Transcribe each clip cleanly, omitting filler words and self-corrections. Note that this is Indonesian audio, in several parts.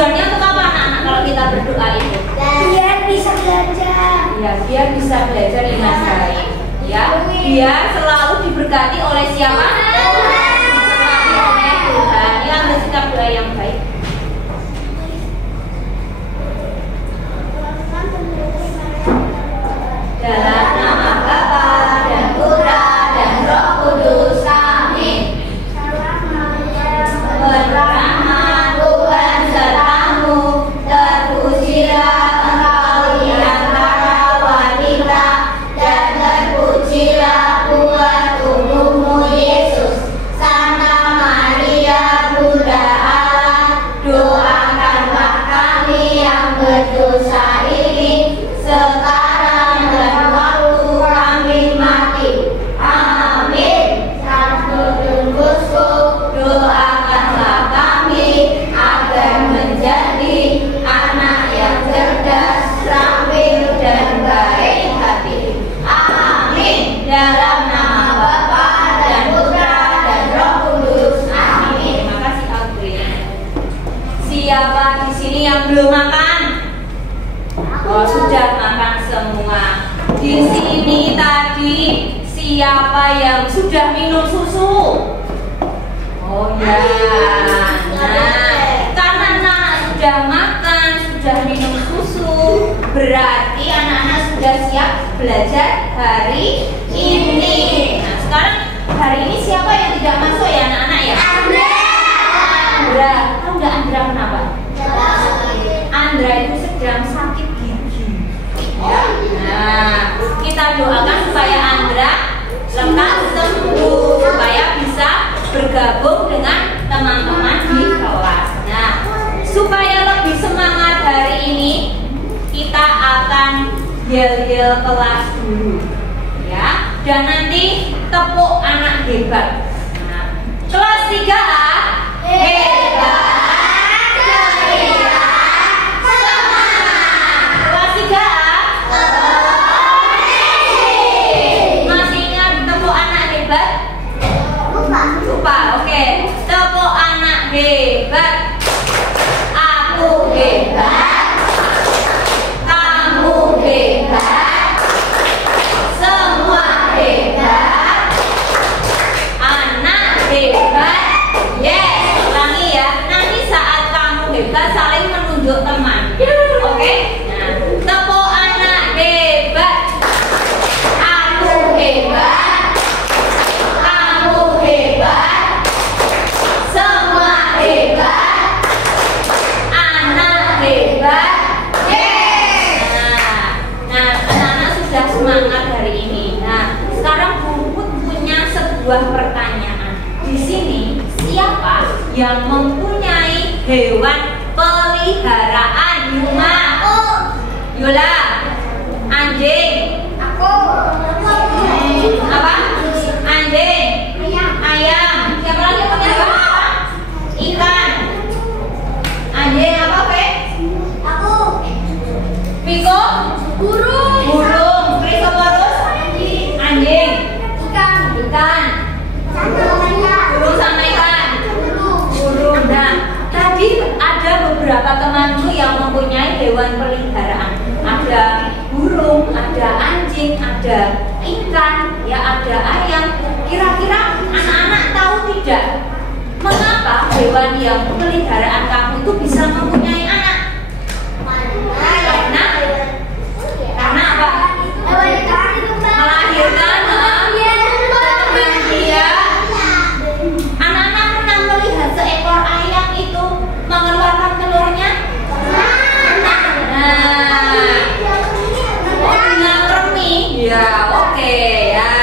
Tujuannya untuk apa anak-anak kalau kita berdoa itu? Biar bisa belajar. Ya, biar bisa belajar dengan baik. Ya, biar selalu diberkati oleh siapa? Diberkati oleh Tuhan. Ya, ambil sikap doa yang baik. Dalam nama Bapa dan Putra dan Roh Kudus. Amin. Berrahmat Tuhan sertamu, terpujilah engkau di antara wanita, dan terpujilah buah tubuhmu Yesus. Santa Maria Bunda Allah, doakanlah kami yang berdosa ini sekarang dan waktu kami mati. Amin. Satu Tungguku, doakanlah kami agar menjadi anak yang cerdas, terampil dan baik hati. Amin. Dalam nama Bapa dan Putra dan Roh Kudus. Amin. Terima kasih Audrey. Siapa di sini yang belum makan? Oh, sudah makan semua. Di sini tadi siapa yang sudah minum susu? Oh ya. Nah, karena anak sudah makan, sudah minum susu, berarti anak-anak sudah siap belajar hari ini. Nah, sekarang hari ini siapa yang tidak masuk ya anak-anak ya? Andra. Tahu nggak Andra kenapa? Andra itu sedang sakit gigi. Ya. Nah, kita doakan supaya Andra lekas sembuh, supaya bisa bergabung dengan teman-teman di kelas. Nah, supaya lebih semangat hari ini, kita akan yel-yel kelas dulu, ya. Dan nanti tepuk anak hebat. Nah, kelas 3A hebat. Lupa, oke. Tepuk anak hebat. Aku hebat. Kamu hebat. Semua hebat. Anak hebat. Yes, ulangi ya. Nanti saat kamu hebat saling menunjuk teman. Oke? Nah, tepuk anak hebat. Aku hebat. Hebat, semua hebat, anak hebat, nah, anak-anak sudah semangat hari ini. Nah, sekarang Buput punya sebuah pertanyaan. Di sini siapa yang mempunyai hewan peliharaan? Yuma, Yola, anjing, aku, apa? Anjing. Ayam. Siapa lagi yang punya apa? Ikan. Anjing apa, Pe? Aku. Piko? Burung. Burung. Chrysoporus? Anjing. Ikan. Burung sama ikan. Burung. Nah, tadi ada beberapa temanmu yang mempunyai hewan peliharaan. Ada burung, ada anjing, ada ikan, ya ada ayam. Kira-kira anak-anak tahu tidak mengapa hewan yang peliharaan kamu itu bisa mempunyai anak? Karena apa? Melahirkan dia. Anak-anak pernah melihat seekor ayam itu mengeluarkan telurnya? Dengan kremi. Ya, oke ya.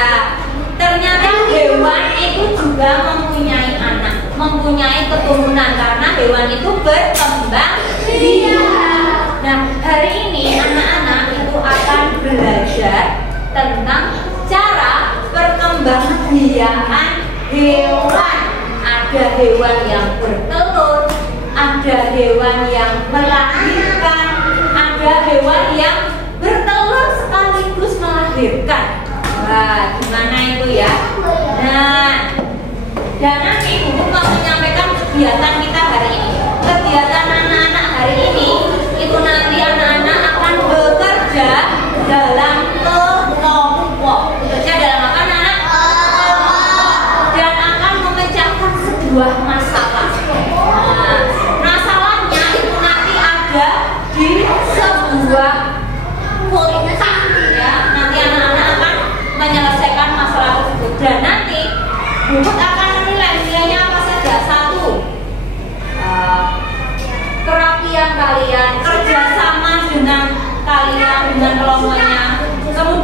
Ternyata hewan itu juga mempunyai anak, mempunyai keturunan karena hewan itu berkembang biak. Nah, hari ini anak-anak itu akan belajar tentang cara perkembangan biakan hewan. Ada hewan yang bertelur, ada hewan yang melahirkan, ada hewan yang bertelur sekaligus melahirkan. Wah, gimana itu ya? Nah, dan nanti Ibu mau menyampaikan kegiatan kita hari ini. Kegiatan anak-anak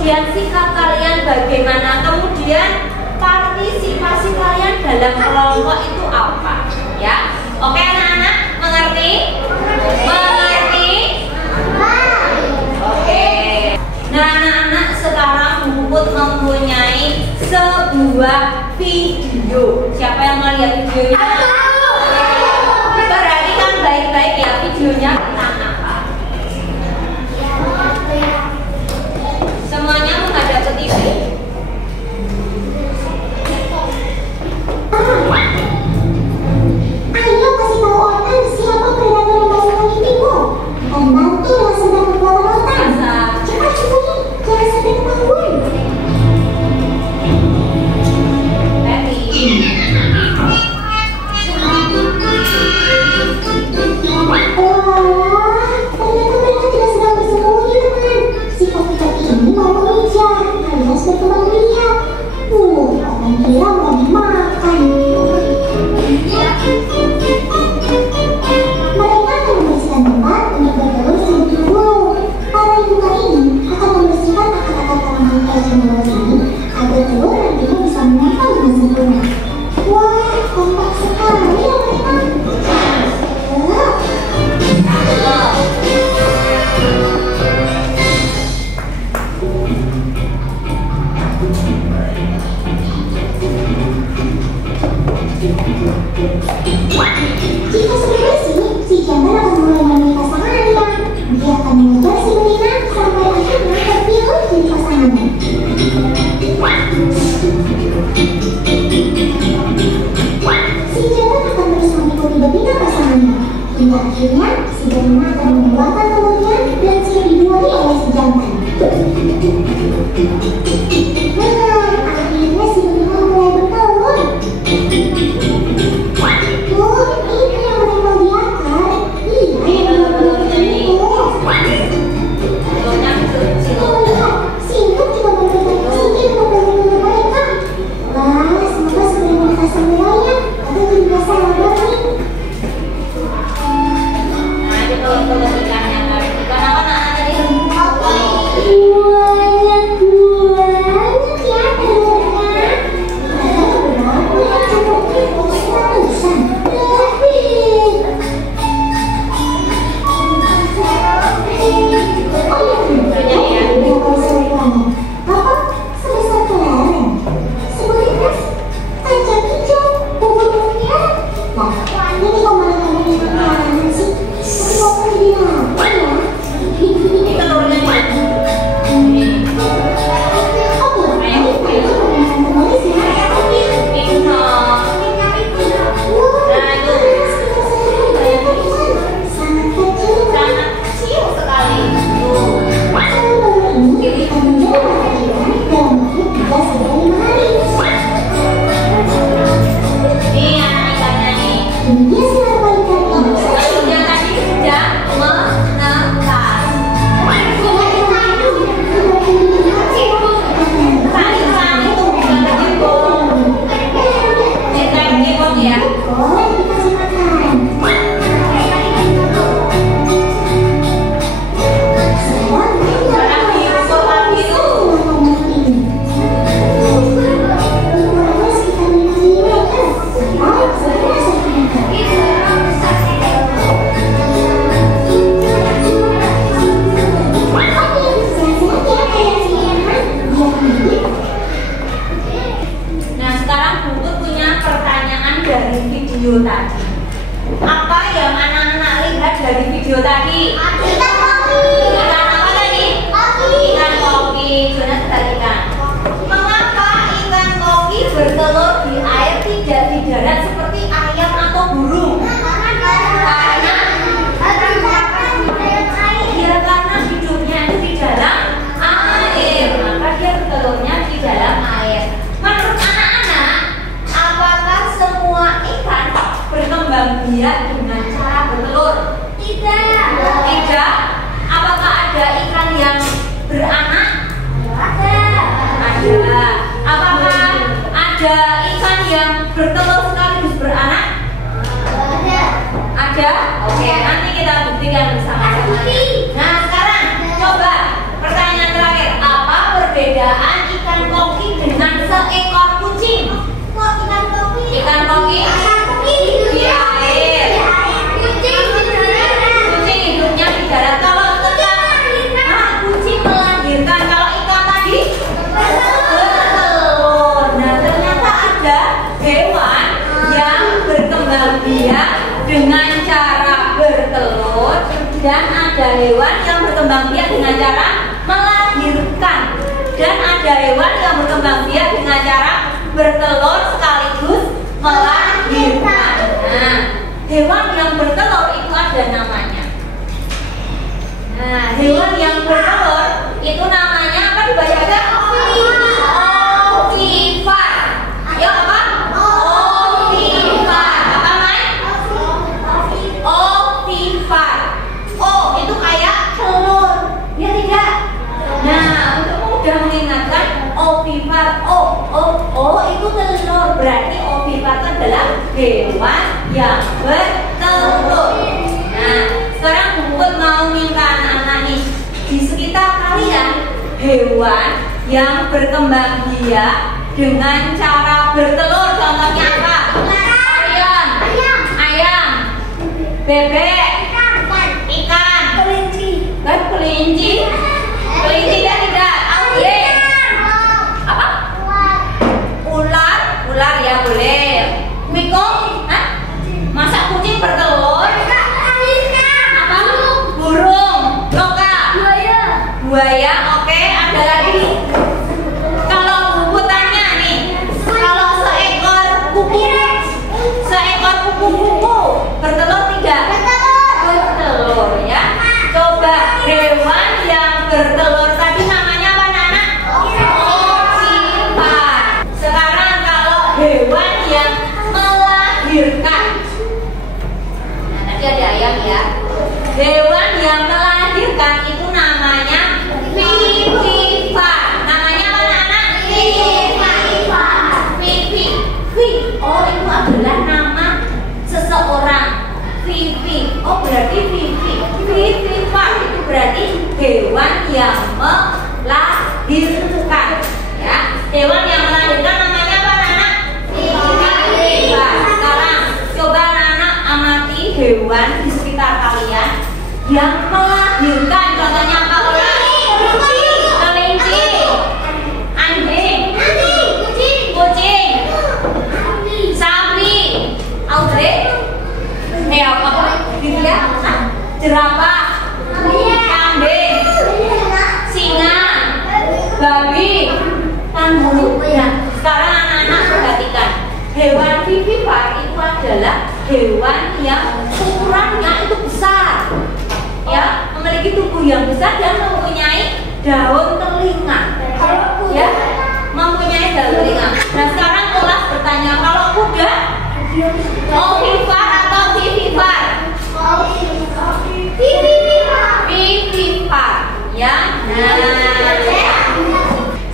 kemudian sikap kalian bagaimana, kemudian partisipasi kalian dalam kelompok itu apa, ya? Oke anak-anak, mengerti? Mengerti? Oke. Nah anak-anak, sekarang Puput mempunyai sebuah video. Siapa yang mau lihat videonya? Perhatikan baik-baik ya videonya tentang apa. Semuanya menghadap ke TV. Ayo kasih tahu orang siapa predator yang masuk ke mimpimu. Dan bantu yang sedang membuat rotan. Cepat sembunyi, jangan sampai ketahuan. Ternyata mereka tidak sedang bersembunyi, teman. Si koki-koki ini mau mengejar, alias berkembang biak. Orang kira mau dimakan. Mereka akan membersihkan tempat untuk bertelur sebelum dulu. Para ibukan ini akan membersihkan akar-akar tanaman kayak ini agar telur nantinya bisa menempel dengan sempurna. Wah, kompak sekali ya mereka. Jika sudah bersih, si jantan akan mulai memilih pasangannya. Dia akan mengejar si betina sampai akhirnya terpilih jadi pasangannya. Si jantan akan terus mengikuti betina pasangannya. Hingga akhirnya si betina akan mengeluarkan telurnya dan siap dibuahi oleh si jantan. Nah, akhirnya si betina mulai bertelur. Ini yang menempel di akar. Iya, yang telurnya itu. Telurnya kecil-kecil. Oh lihat, si induk juga memberikan oksigen kepada betina mereka. Wah, semoga segera menikah sama raya atau jadi biasa labor nih. Nah itu telur-telur ikannya. Ikan apa nak tadi? Banyak ya telurnya. Lihat cukupnya besar-besar. video tadi. Apa yang anak-anak lihat dari video tadi? Ikan koki. Ikan apa tadi? Koki. Ikan koki. Jonas perhatikan. Mengapa ikan koki bertelur di air tidak di darat seperti ayam atau burung? Karena hidupnya itu di dalam air, maka dia bertelurnya di dalam air. Menurut anak-anak, apakah semua ikan berkembang biak dengan cara bertelur? Tidak. Tidak. Apakah ada ikan yang beranak? Ada. Ada. Apakah ada ikan yang bertelur sekaligus beranak? Ada. Ada? Oke, nanti kita buktikan bersama-sama. Nah, sekarang coba pertanyaan terakhir. Apa perbedaan perbedaan ikan koki dengan seekor kucing? Ikan koki di air. Kucing hidupnya di darat. Kalau kucing melahirkan, kalau ikan tadi bertelur. Nah, ternyata ada hewan yang berkembang biak dengan cara bertelur, dan ada hewan yang berkembang biak dengan cara melahirkan, dan ada hewan yang berkembang biak dengan cara bertelur sekaligus melahirkan. Nah, hewan yang bertelur itu ada namanya. Nah, hewan yang bertelur itu namanya apa? Dibacakan ovipar. Ayo apa? Ovipar. Apa, Mai? Ovipar. Oh, itu kayak telur. Ya tidak? Nah, untuk mudah mengingatkan ovipar. Oh, itu telur. Berarti ovipar itu adalah hewan yang bertelur. Nah, sekarang Bubut mau minta anak-anak nih, di sekitar kalian hewan yang berkembang biak dengan cara bertelur, contohnya apa? Ayam, bebek, ikan, kelinci dan tidak, apa? Ular ya boleh. Mikung, masa kucing bertelur? Apa? Burung, loka, buaya. Oke, ada lagi. Kalau Bubut tanya nih, kalau seekor kupu-kupu bertelur tidak? Bertelur ya. Coba hewan yang bertelur tadi namanya apa, Nana? Ovipar. Sekarang kalau hewan yang melahirkan, nah tadi ada ayam ya. Hewan yang melahirkan itu namanya vivipar. Namanya apa, Nana? Vivi. Oh, itu adalah nama seseorang. Vivi. Oh, berarti Vivi. Vivipar itu berarti hewan yang melahirkan. Ya, hewan yang melahirkan namanya apa, Nana? Vivipar. Sekarang coba Nana amati hewan di sekitar kalian yang melahirkan. Contohnya apa? Kelinci, anjing, kucing, sapi, Audrey, apa? Jerapah, kambing, singa, babi, kanguru. Nah, sekarang anak-anak perhatikan, hewan vivipar itu adalah hewan yang ukurannya itu besar, ya, memiliki tubuh yang besar dan mempunyai daun telinga, ya, mempunyai daun telinga. Nah, sekarang kelas bertanya, kalau kuda, ovipar atau vivipar? Vivipar, ya. Nah,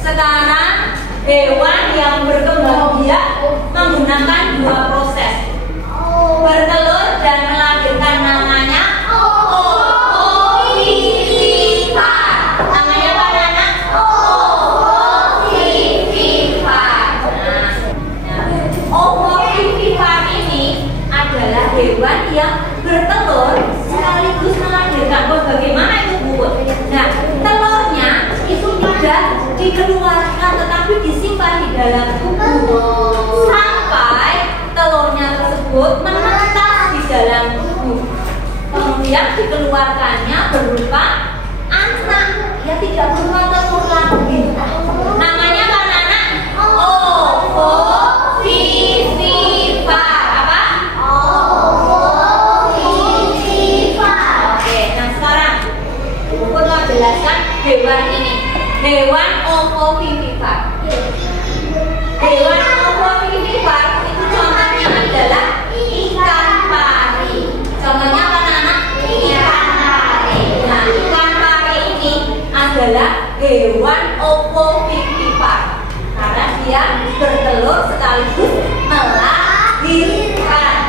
sekarang hewan yang berkembang biak menggunakan dua proses, bertelur dan melahirkan, namanya ovipar. Namanya apa, Nana? Ovipar. Ovipar ini adalah hewan yang bertelur sekaligus melahirkan. Bagaimana itu, Bu? Nah, telurnya itu tidak dikeluarkan tetapi disimpan di dalam tubuh sampai telurnya tersebut menetas di dalam tubuh. Kemudian dikeluarkannya berupa anak, ya, tidak berupa telur lagi. Namanya apa, Nana? Ovipar. Apa? Ovipar. Oke, nah sekarang Bubut mau jelaskan hewan ini. Hewan ovipar. Hewan ovipar itu contohnya adalah ikan pari. Contohnya apa, Nana? Ikan pari. Nah, ikan pari ini adalah hewan ovipar karena dia bertelur sekaligus melahirkan.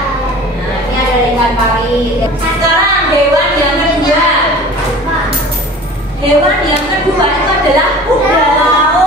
Nah, ini ada ikan pari. Sekarang hewan yang kedua. Hewan yang kedua itu adalah kuda laut.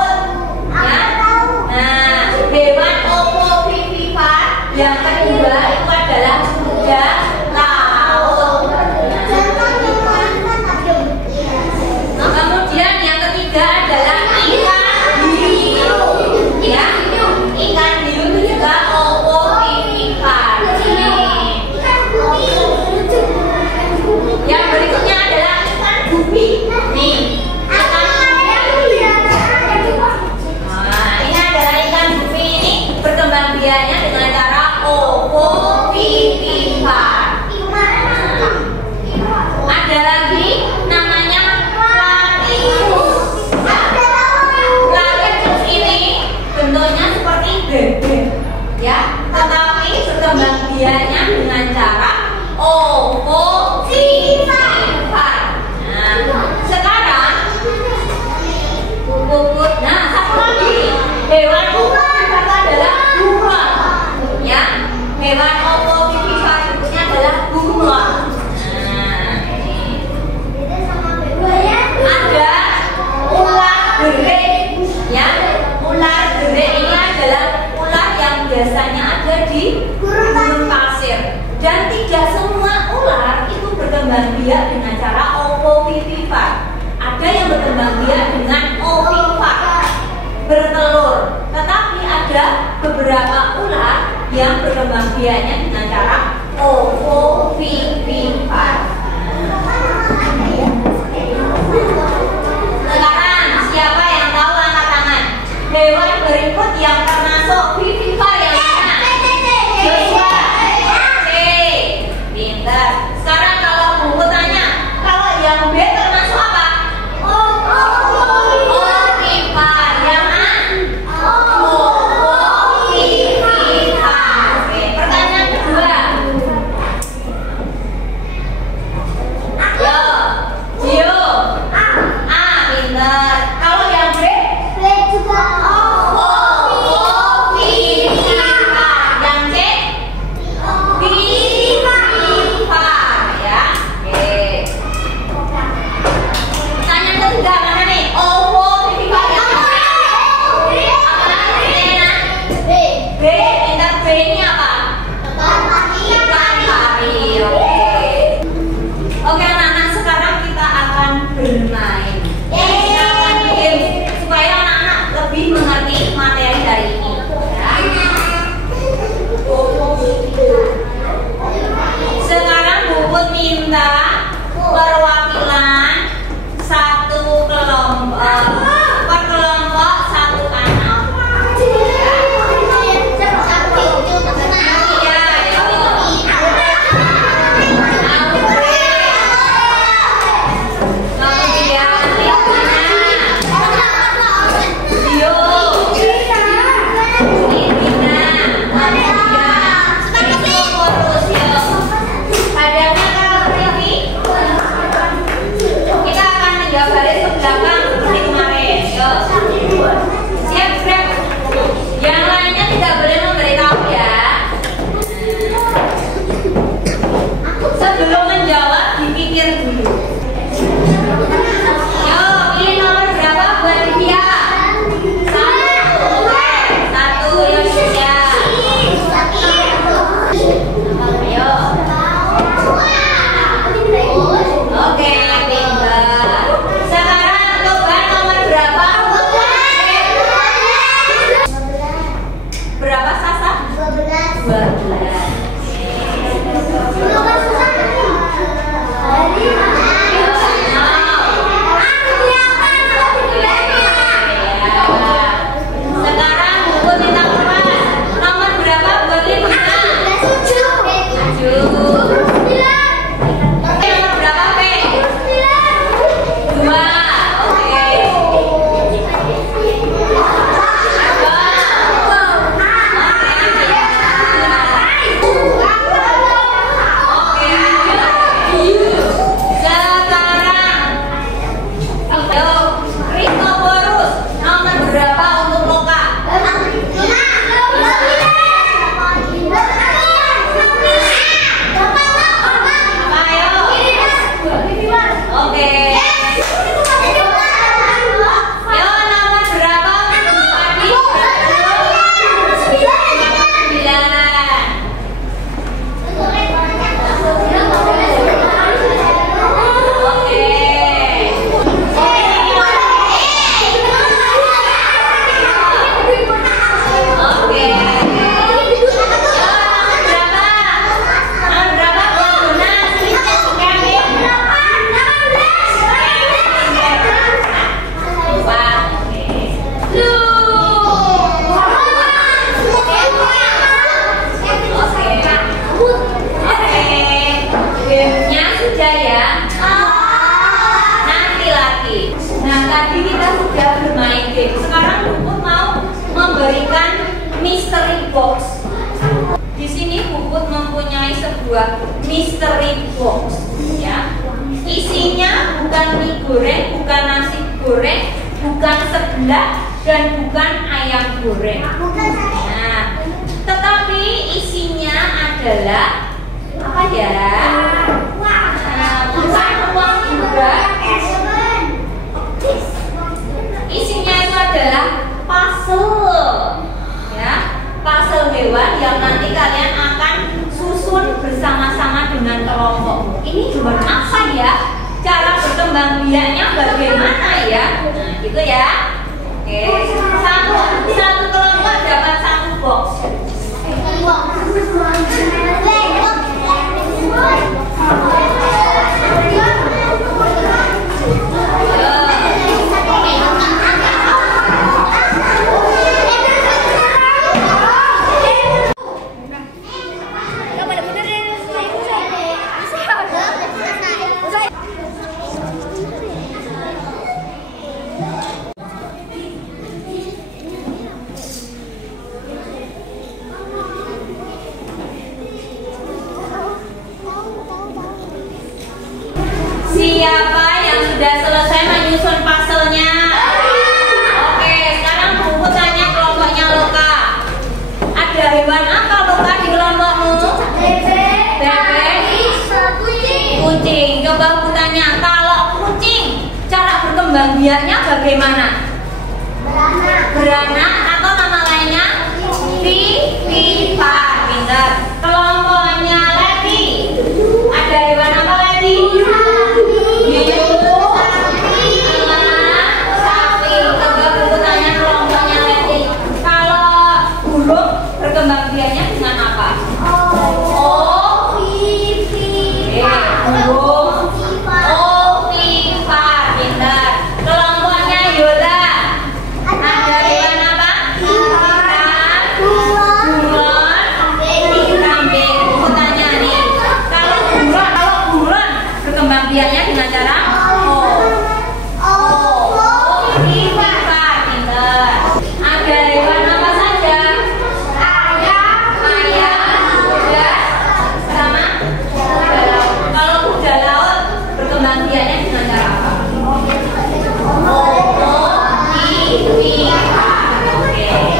berkembang biak dengan cara ovovivipar. Ada yang berkembang biak dengan ovipar, bertelur. Tetapi ada beberapa ular yang berkembang biaknya dengan cara ovovivipar. Sekarang siapa yang tahu angkat tangan? Hewan berikut yang termasuk vivipar yang mana? Joshua. C. Pintar. Sekarang kalau buku tanya, kalau yang B termasuk apa? Ovipar. Yang A? Ovovivipar. Oke. Pertanyaan kedua. Yo, Gio. A. Pintar. Kalau yang B? Oke anak-anak, sekarang kita akan bermain. Kita akan game supaya anak-anak lebih mengerti materi hari ini. Sekarang Bubut minta perwakilan satu kelompok, per kelompok satu anak. Sebelum menjawab, dipikir dulu. Yo, ini nomor berapa buat Divya? Satu, Yosia. Ayo. Oke, pintar. Sekarang coba nomor berapa? Berapa Sasa? 12. Sekarang Buku minta keras. Nomor berapa buat Livina? 7. Nomor berapa P? 2. Oke. Tadi kita sudah bermain game. Sekarang Bubut mau memberikan mystery box. Di sini Bubut mempunyai sebuah mystery box, ya. Isinya bukan mie goreng, bukan nasi goreng, bukan seblak, dan bukan ayam goreng. Nah, tetapi isinya adalah apa ya? Bukan uang juga. Isinya itu adalah puzzle, ya, puzzle hewan yang nanti kalian akan susun bersama-sama dengan kelompok. Ini hewan apa berkembang biaknya bagaimana ya? Nah, gitu ya. Oke, satu kelompok dapat satu box. Siapa yang sudah selesai menyusun puzzle-nya? Oke, sekarang buku tanya kelompoknya Loka. Ada hewan apa Loka di kelompokmu? Bebek, kucing. Coba buku tanya, kalau kucing cara berkembang biaknya bagaimana? Beranak atau nama lainnya? Vivipar. Pintar. Kelompoknya Leti. Ada hewan apa Leti? Sapi. Coba buku tanya kelompoknya Leti. Kalau burung berkembang biaknya dengan apa? Burung. Ovipar. Pintar. Kelompoknya Yola. Ada hewan apa? Kambing. Buku tanya nih. Kalau buron berkembang biaknya dengan cara ada hewan apa saja? Ayam, kuda, sama kuda laut. Kalau kuda laut berkembang biaknya dengan cara apa? Oke.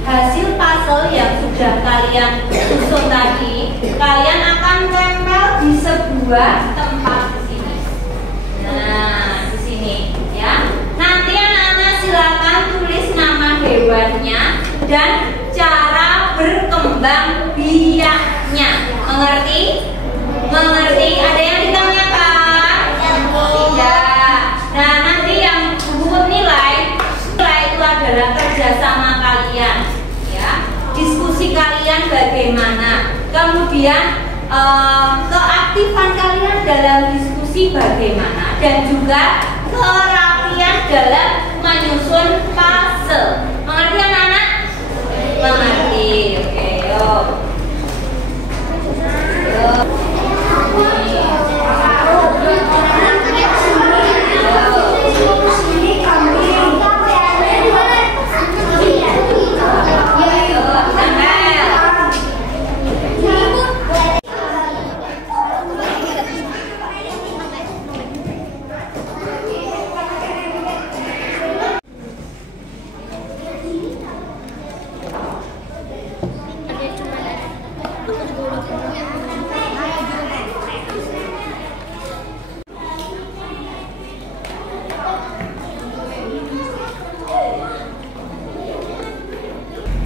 Hasil puzzle yang sudah kalian susun tadi, kalian akan tempel di sebuah tempat di sini. Nah, di sini ya. Nanti anak-anak silakan tulis nama hewannya dan cara berkembang biaknya. Mengerti? Mengerti? Ada yang ditanyakan? Tidak. Nah, nanti yang buku nilai itu adalah kerjasama kalian, ya. Diskusi kalian bagaimana? Kemudian keaktifan kalian dalam diskusi bagaimana, dan juga kerapian dalam menyusun puzzle. Mengerti anak-anak? Mengerti. Oke, yuk.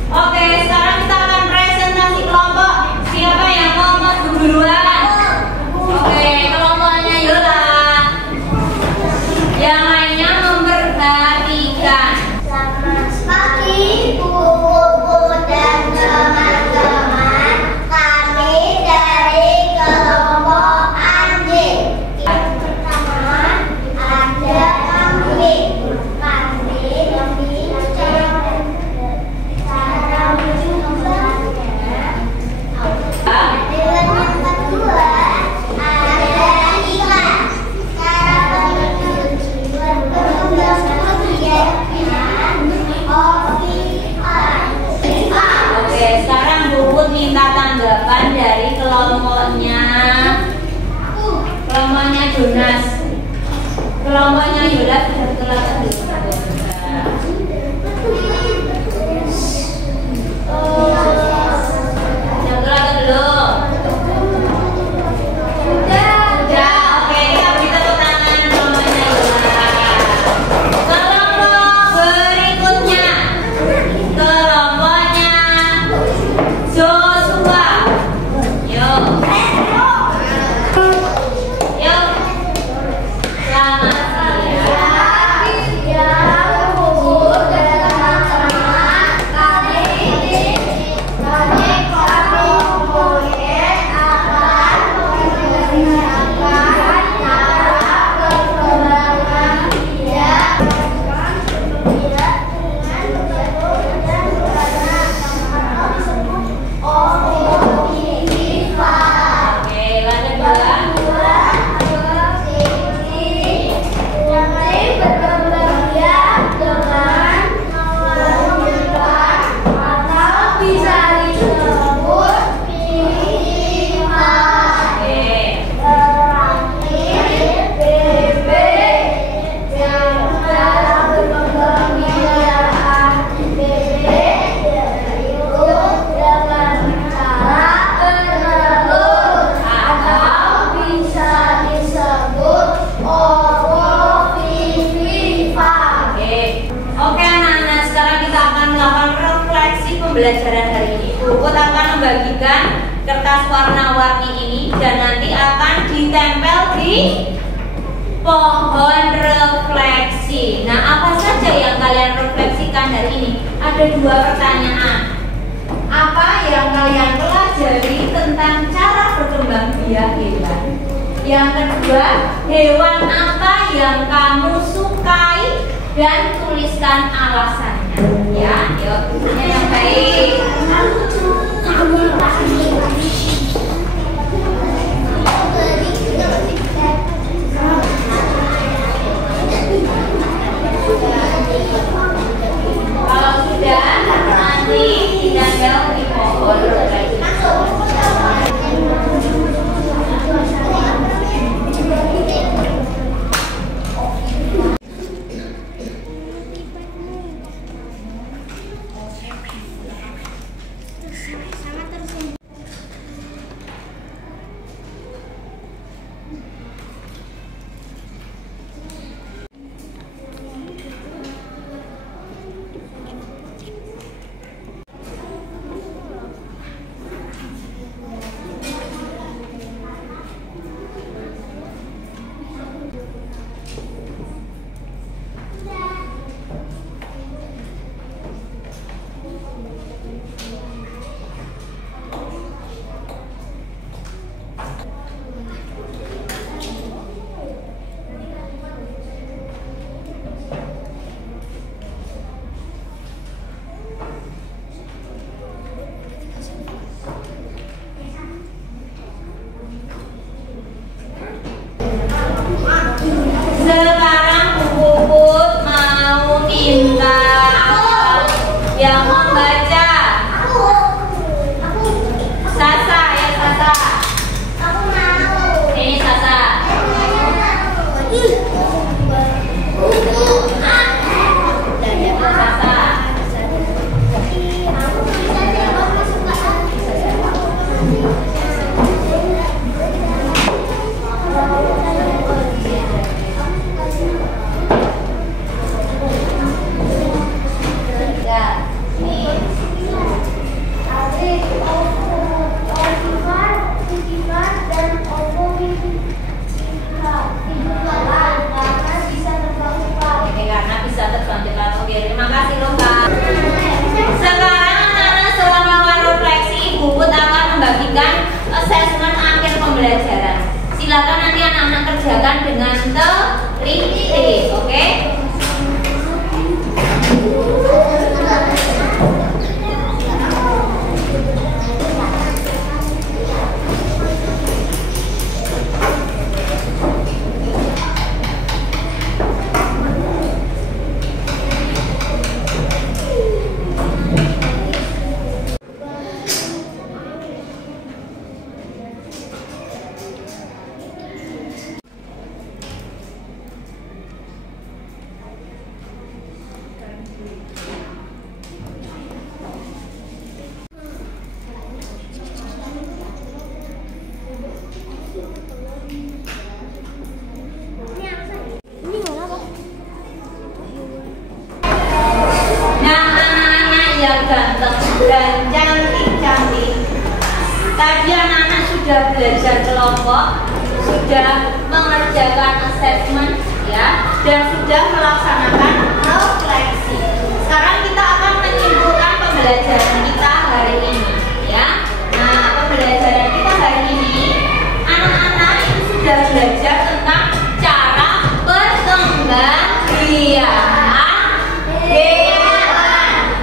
Oke, sekarang kita akan presentasi kelompok. Siapa yang mau maju duluan? Oke, kelompoknya Yola. Yang lainnya memperhatikan. Selamat pagi, Bu dan teman-teman. Kami dari kelompok anjing. Pertama ada kambing. Kambing lebih cara menjumlahnya. Hewan yang kedua ada ikan. Cara berkembang biaknya ovipar. Oke, sekarang Bubut minta tanggapan dari kelompoknya Jonas. Kelompoknya Yola sudah kelihatan di yang kelihatan belum? Udah, oke, kita beri tepuk tangan kelompoknya Yola. Kelompok berikutnya, kelompoknya Joshua. Yuk, selamat siang. pembelajaran hari ini, Puput akan membagikan kertas warna-warni ini dan nanti akan ditempel di pohon refleksi. Nah, apa saja yang kalian refleksikan hari ini? Ada 2 pertanyaan. Apa yang kalian pelajari tentang cara berkembang biak hewan? Yang kedua, hewan apa yang kamu sukai? Dan tuliskan alasannya. Ya, yuk, tulisnya yang baik. Kalau sudah, nanti ditempel di pohon refleksi. Sekarang Puput mau minta yang membaca. Sasa, ya Sasa. Aku mau. Ini Sasa. Sasa. Terima kasih loh Kak. Sekarang anak-anak selama refleksi Puput akan membagikan asesmen akhir pembelajaran. Silakan nanti anak-anak kerjakan dengan teliti, oke? Ganteng dan cantik-cantik. Tadi anak-anak sudah belajar kelompok, sudah mengerjakan assessment, ya, dan sudah melaksanakan refleksi. Sekarang kita akan menyimpulkan pembelajaran kita hari ini, ya. Nah, pembelajaran kita hari ini, anak-anak itu sudah belajar tentang cara berkembang biak hewan.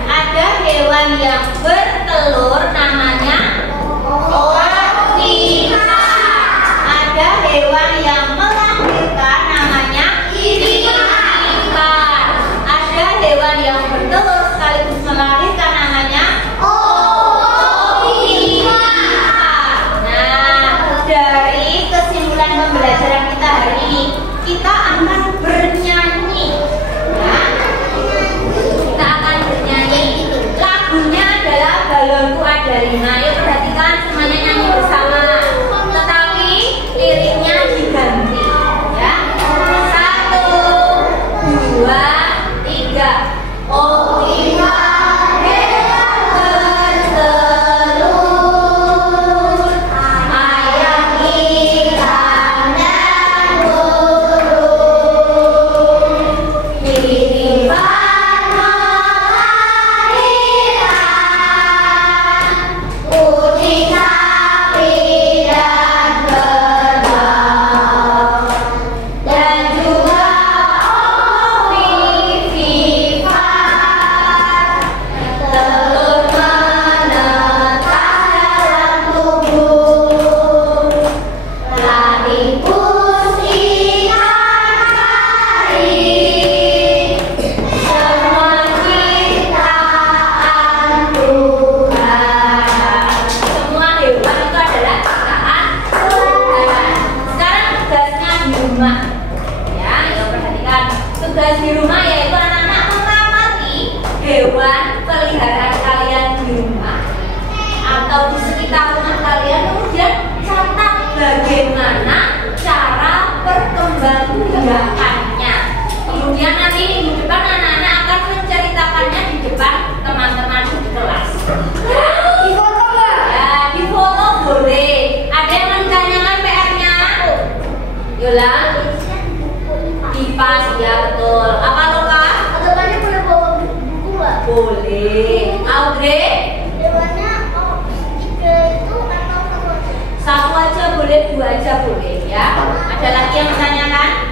Ada hewan yang bertelur namanya ornita. Ada hewan yang melahirkan namanya ikan. tugas di rumah yaitu anak-anak mengamati hewan peliharaan kalian di rumah atau di sekitar rumah kalian, kemudian catat bagaimana cara perkembangbiakannya. Kemudian nanti minggu depan anak-anak akan menceritakannya di depan teman-teman di kelas. Di foto nggak? Ya, di foto boleh. Ada yang menanyakan PR-nya? Yola? Kipas, ya betul. Apa Loka? Temannya boleh bawa buku nggak? Boleh. Audrey? Hewannya tiga itu atau satu? Satu aja boleh, dua aja boleh ya. Ada lagi yang menanyakan?